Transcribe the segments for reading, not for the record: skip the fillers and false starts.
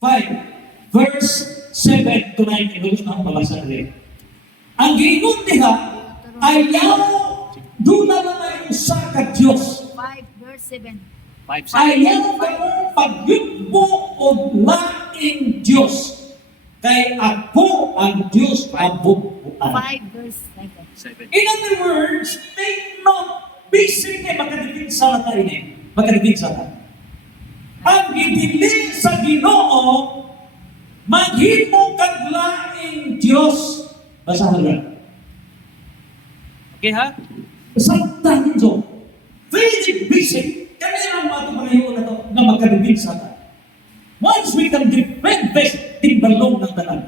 5, verse 7 to 9, ilulus na ang babasa rin. Ang giingon niya, ayaw, doon na lang usa ka Diyos. 5 verse 7. 5, 7. Ayaw ka mong pagyudmo o laing Diyos. Kay ako ang Diyos kabubuan. 5 verse 7. 7. In other words, take note, basic ay makadipin sa mata ini. Makadipin sa mata. Ang gidili sa Ginoo, maghimo kag laing Diyos. Basahan lang. Okay ha? Saktan nito. Very basic. Kami ang mga tumayo na ito na magkadipin sa mata. Once we can defend this, timbalong ng tanan.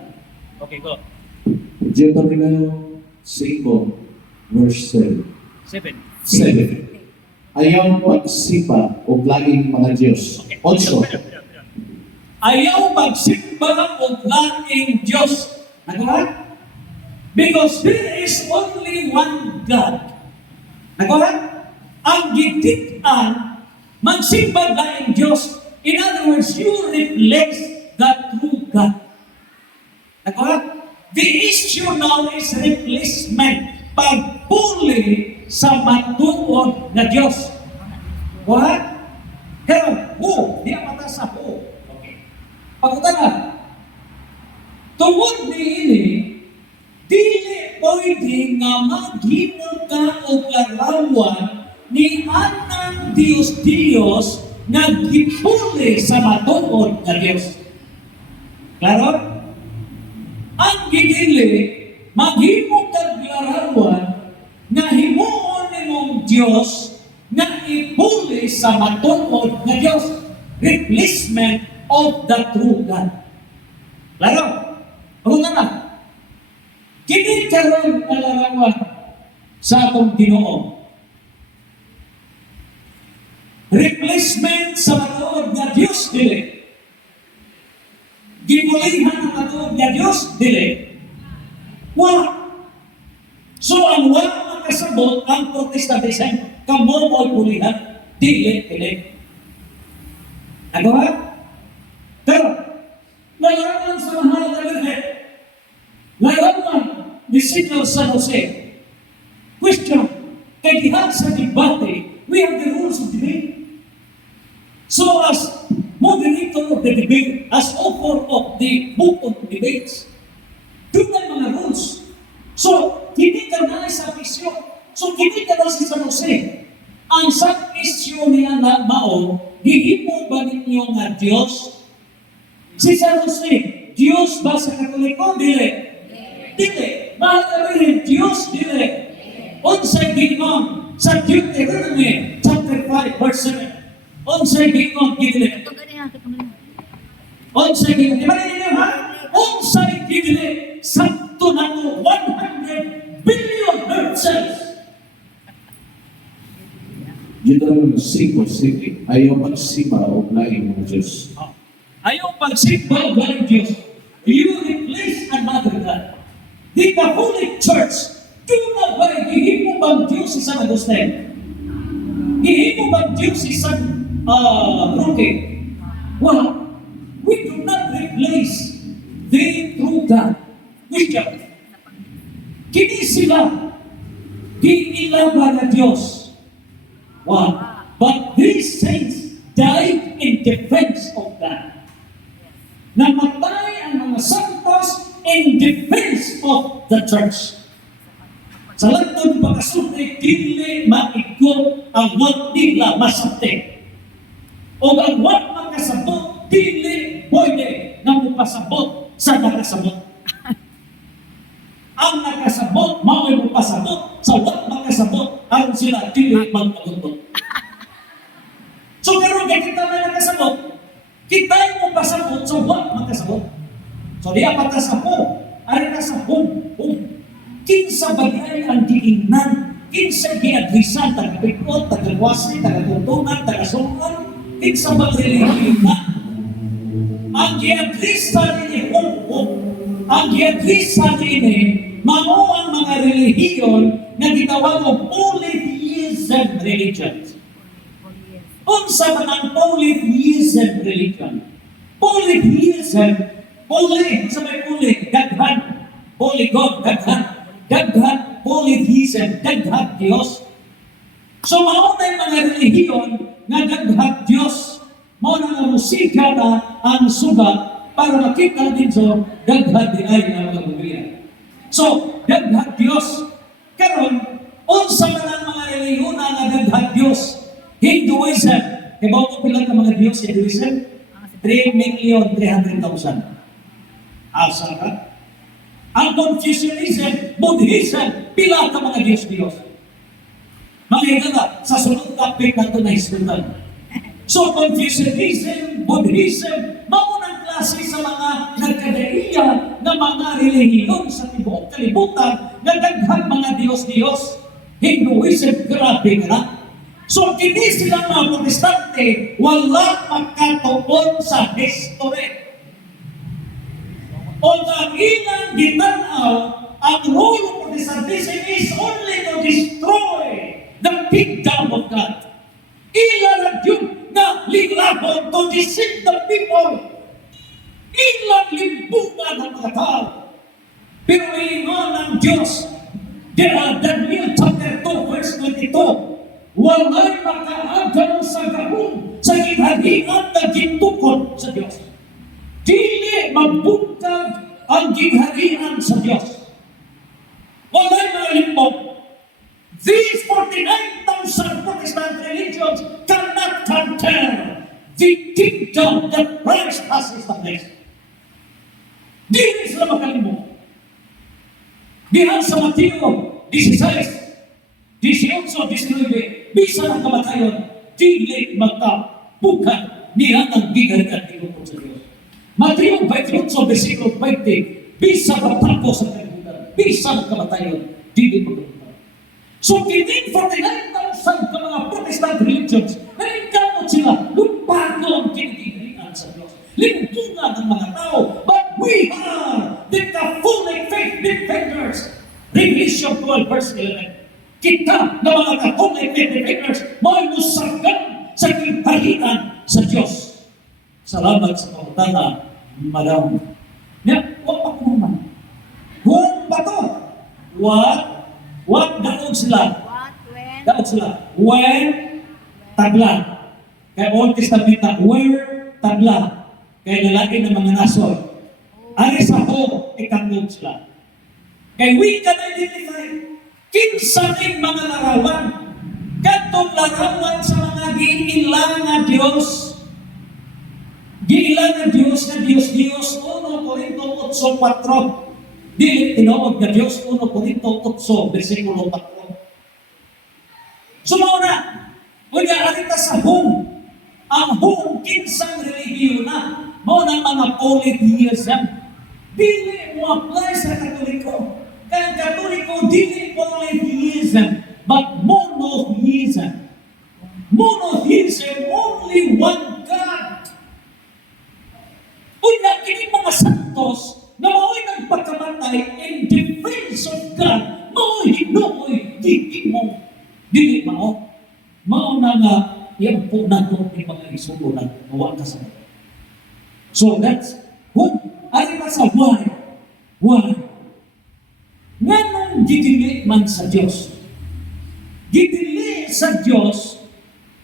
Okay, go. Deuteronomy 5, verse 7. 7. 7. Ayaw pagsipa o laging mga Diyos. Okay. 8. Ayaw magsimba o laing Diyos. Nagawa? Because there is only one God. Nagawa? Ang gitiktan, magsimba laing Diyos. In other words, you replace the true God. Nagawa? The issue now is replacement. Pagpuli sa matuod na Diyos. What? Pero, who? Di ang mata sa who. Okay. Pagkutan na. Tungod ni ini, dili pwede nga maghimo ka o larawan ni anang Diyos nga gipuli sa matuod na Diyos. Klaro? Ang gigili, maghimo kag larawan nga himuon nimong Diyos nga ipuli sa matuod na Diyos. Replacement of the true God. Klaro? Ano na? Kini karon ang larawan sa atong Ginoo. Replacement sa matuod nga Diyos dili. Gibulihan ang matuod nga Diyos dili. Wala. So ang wala makasabot ang Protestantism, kamo mo bulihan dili. Ano ba? Pero nalaman sa mahal na Birhen, nalaman ni Signal San Jose. Question, kay dihan sa debate, we have the rules of debate. So as moderator of the debate, as author of the book of debates, doon ang mga rules. So, hindi ka na sa isyo. So, hindi ka na si San Jose. Ang sa isyo niya na mao, hihimo ba ninyo nga Diyos? Si San Jose, Diyos ba sa Katoliko? Dili. Dili. Mahal na rin, Diyos? Dili. Unsay gingon sa Deuteronomy chapter 5, verse 7. Unsay gingon gidili. Ito ganyan, ito ganyan. Unsay gingon. Di ba ninyo ha? Unsay gidili. Sakto na to 100 billion hertzels. Deuteronomy 5, 7. Ayaw pagsipa o laging mga Diyos. Ayaw pagsimba ng Diyos. You replace another God. The Catholic Church, do not ba gihimo bang Diyos isang Agustin? Gihimo bang Diyos isang Roque? Well, we do not replace the true God. Question. Kini sila giilaban na Diyos. Wow. But these saints died in defense of God. Namatay ang mga santos in defense of the church. Sa lantod pagkasunod, dili maigot ang wag nila masabte. O ang wag makasabot, dili pwede na mupasabot sa nakasabot. Ang nakasabot, mao'y mupasabot. Sa wag makasabot, ang sila dili magpagutot. So karon kita na nakasabot, kita yung pasabot sa wag makasabot. So diya patasabo, ari na sa home. Kinsa bagay ang diingnan, kinsa giadrisan, taga-pikot, taga-wasi, taga-tuntungan, taga-sungan, kinsa bagay na. Ang giadrisan ni ang giadrisan ni mao ang mga relihiyon na gitawag og polytheism religion. Unsa man ang polytheism religion? Polytheism, poly, sa may poly, daghan. Polygon, daghan. Daghan, polytheism, daghan Diyos. So mauna yung mga relihiyon na daghan Diyos. Mauna nga musika na ang suga para makita din so daghan di ay na mga Biblia. So, daghan Diyos. Karon, unsa man ang mga relihiyon na daghan Diyos? Hinduism. Kaya ba ko pila ka mga Diyos Hinduism? 3,300,000. Asa ka? Ang Confucianism, Buddhism, pila ka mga Diyos-Diyos. Makita ka, sa sunod topic na ito na isundan. So, Confucianism, Buddhism, maunang klase sa mga nagkadaiya na mga relihiyon sa tibuok kalibutan na daghang mga Diyos-Diyos. Hinduism, grabe ka na. So, kini sila mga protestante, wala magkatuon sa history. O ang ilang gitanaw, ang role of Protestantism is only to destroy the kingdom of God. Ilang yun na lilabon to deceive the people. Ilang limbungan ng mga tao. Pero ilingon ng Diyos, Daniel chapter 2 verse 22, walay makaagaw sa gahong sa ginharian na gintukod sa Diyos. Dili mabuntag ang ginharian sa Diyos. Walay mga limbong. These 49,000 Protestant religions cannot contain the kingdom that Christ has established. Dili sila makalimbong. Dihan sa Mateo 16, 18, 19, bisa ng kamatayon, dili magkabukan niya ang ginharian gintukod sa Diyos. Mateo 28, versikulo 20, bisa magtako sa kalibutan, bisa ng kamatayon, dili magkabukan. So, kinin 49,000 ka mga Protestant religions, nalingkamot sila, lumpagong kinitinginan sa Diyos. Limpungan ng mga tao, but we are the Catholic faith defenders. Revelation 12, verse 11. Kita na mga Catholic faith defenders, may musagan sa kinharian sa Diyos. Salamat sa pagtana, Madam. Nga, huwag pa kumaman. Huwag pa to. What daog sila? What, when, Daog sila. When, tagla. Kaya Old Testament na, where, tagla. Kaya lalaki ng mga nason. Ari sa ho, ikangog sila. Kaya we can identify kinsa ning mga larawan. Katong larawan sa mga giilang nga Diyos. Giilang nga Diyos na Diyos, 1 Corinto 8:4. Dili tinuod nga Diyos, 1 Corinto 8, versikulo 4. Sumauna, wala arita sa home. Ang home, kinsang relihiyon na, mao ng mga polytheism. Dili mo apply sa Katoliko. Kaya Katoliko, dili polytheism, but monotheism. Monotheism, only one God. Una, kini mga santos, na mao'y nagpagkamatay in defense of God, mao'y hinuoy, dili mo, dili mao. Mao na nga, yan po na ito yung mga isugunan, mawa ka sa mga. So that's, who, ay ka sa why? Why? Nga nung gidili man sa Diyos. Gidili sa Diyos,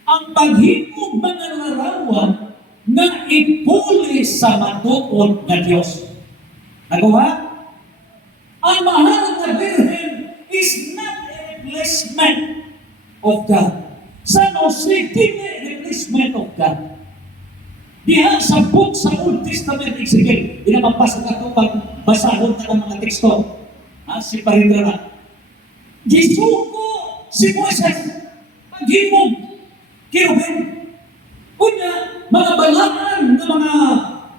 ang paghimog mga larawan na ipuli sa matuod na Diyos. Nagawa? Ang mahal na Birhen is not a replacement of God. Sa Jose, hindi replacement of God. Diha sa book sa Old Testament, sige, pinapapasa ka ito pag basahon ka ng mga teksto. Si Parindra na. Gisuko si Moises, paghimog, kirubin. Kunya, mga balaan ng mga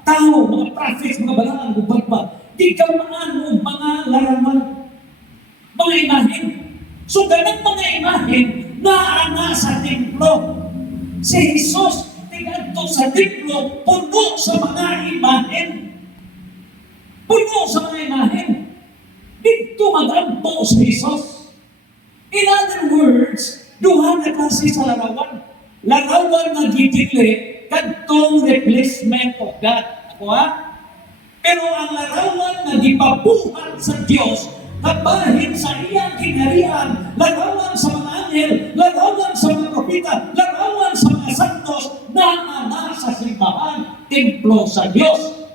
tao, mga prophets, mga balaan, gubagba, di kamaan mo mga larawan, mga imahin. So, ganang mga imahin na ana sa templo. Si Jesus, tigadto sa templo, puno sa mga imahin. Puno sa mga imahin. Dito magampo si Jesus. In other words, duha na klase sa larawan. Larawan na gidili, kadto tong replacement of God. Ako ha? Pero ang larawan na gipabuhat sa Dios, kabahin sa iyang kinarian, larawan sa mga anghel, larawan sa mga propeta, larawan sa mga santos, na sa simbahan, templo sa Dios.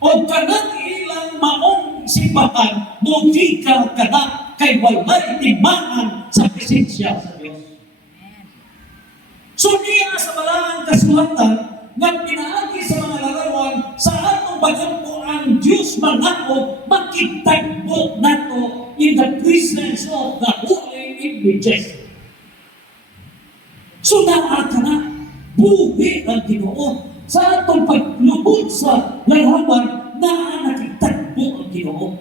O kanang ilang maong simbahan, mudika kana kay walay timaan sa presensya sa Dios. So niya sa malamang kasulatan nga pinaagi sa mga larawan sa atong pagampo ang Diyos manao makitagbo nato in the presence of the holy images. So naa ka na buhi ang Ginoo sa atong paglubod sa larawan naa nakitagbo ang Ginoo.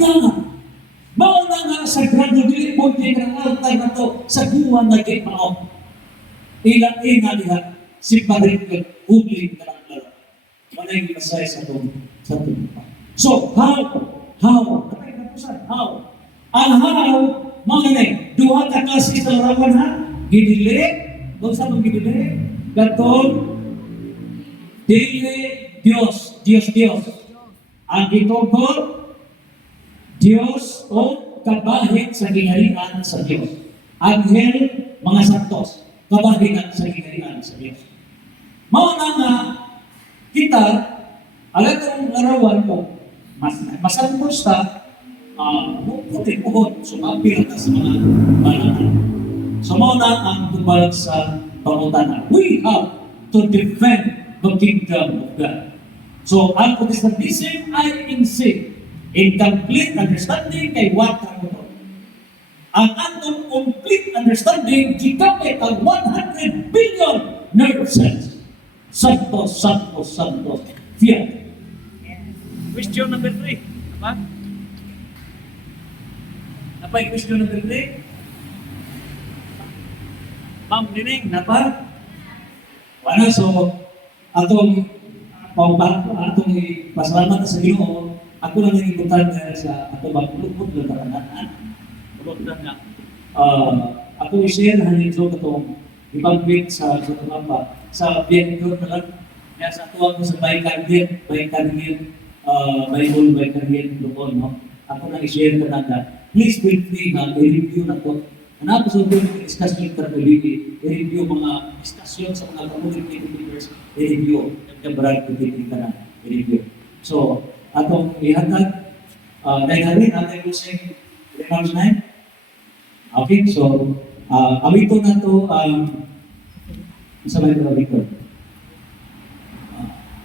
Naa mao na nga sa grado dili mo ng altar na to sa guwan na kay mao. Ila diha si Padre Ugli na lang laro. Manay masay sa itong So, how? Ang how, mga duha ka klase sa larawan ha? Gidili, kung saan mong gidili? Gatong, dili, Diyos. Ang gitugod, Diyos o kabahin sa ginarian sa Diyos. Anghel, mga santos, kabahinan sa ginarian sa Diyos. Mauna nga, kita, alam kong larawan ko, masantos ta, puti-puhot, sumapil na sa mga balahan. So mauna ang tumalag sa pangutana. We have to defend the kingdom of God. So, ang Protestantism ay in complete understanding kay what karoon. Ang atong complete understanding, gikamit ang 100 billion nerve cells. Santos. Fiat. Question number 3. Apa? Apa yung question number 3? Ma'am Nining, Napa? Wala, so, atong pasalamat sa Ginoo, ako lang yung ibutan sa ato magpulupot ng karanaan. tulog na nga. Ako i-share halito katong ipag-tweet sa Papa sa Bienyo na lang. Kaya sa tuwag ko sa Bible doon, no? Ako na i-share ka na please feel free na i-review na to. Hanap sa mga discussion credibility, i-review mga discussion sa mga community leaders, i-review. Nagkabarag community ka na, i-review. So, atong ihatag, dahil natin, atay ko sa remarks na. Okay, so, awito na to, sa may Victor.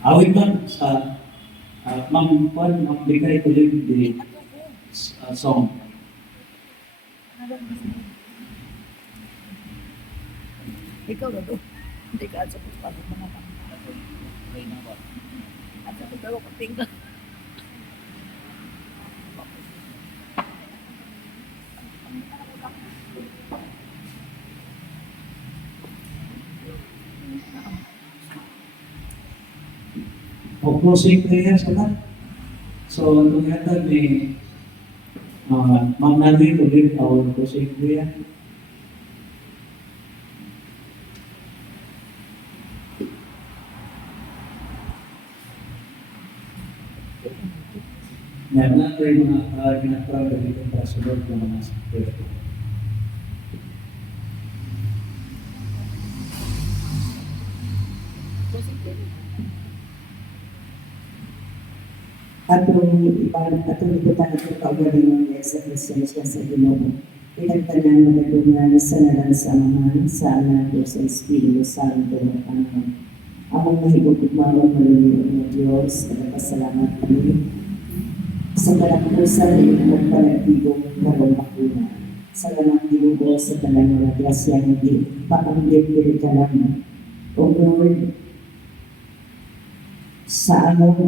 Awit lang sa Ma'am Bigay ko din the song. Ikaw na to. Hindi ka sa pagpapag mga pangkat. At sa pagpapag kapinggan. O closing prayer sa lahat. So, itong yata ni Ma'am Nadi to give our closing prayer. Meron na tayo mga ginagawa dito para sa Lord ng mga sakit. Atong ibutan at kaugalingon niya sa presensya sa Ginoo. Pinagtanan magadungan sa nalang sa Amahan, sa Anak o sa Espiritu Santo ng Panginoon. Among mahigugmaon maluluyo ng Diyos, nagpasalamat kami sa kalakusan na inyong panagtigong karong makuna. Sa lamang dinugo sa talang mga grasya hindi, paanggit dili ka lang. O Lord, sa among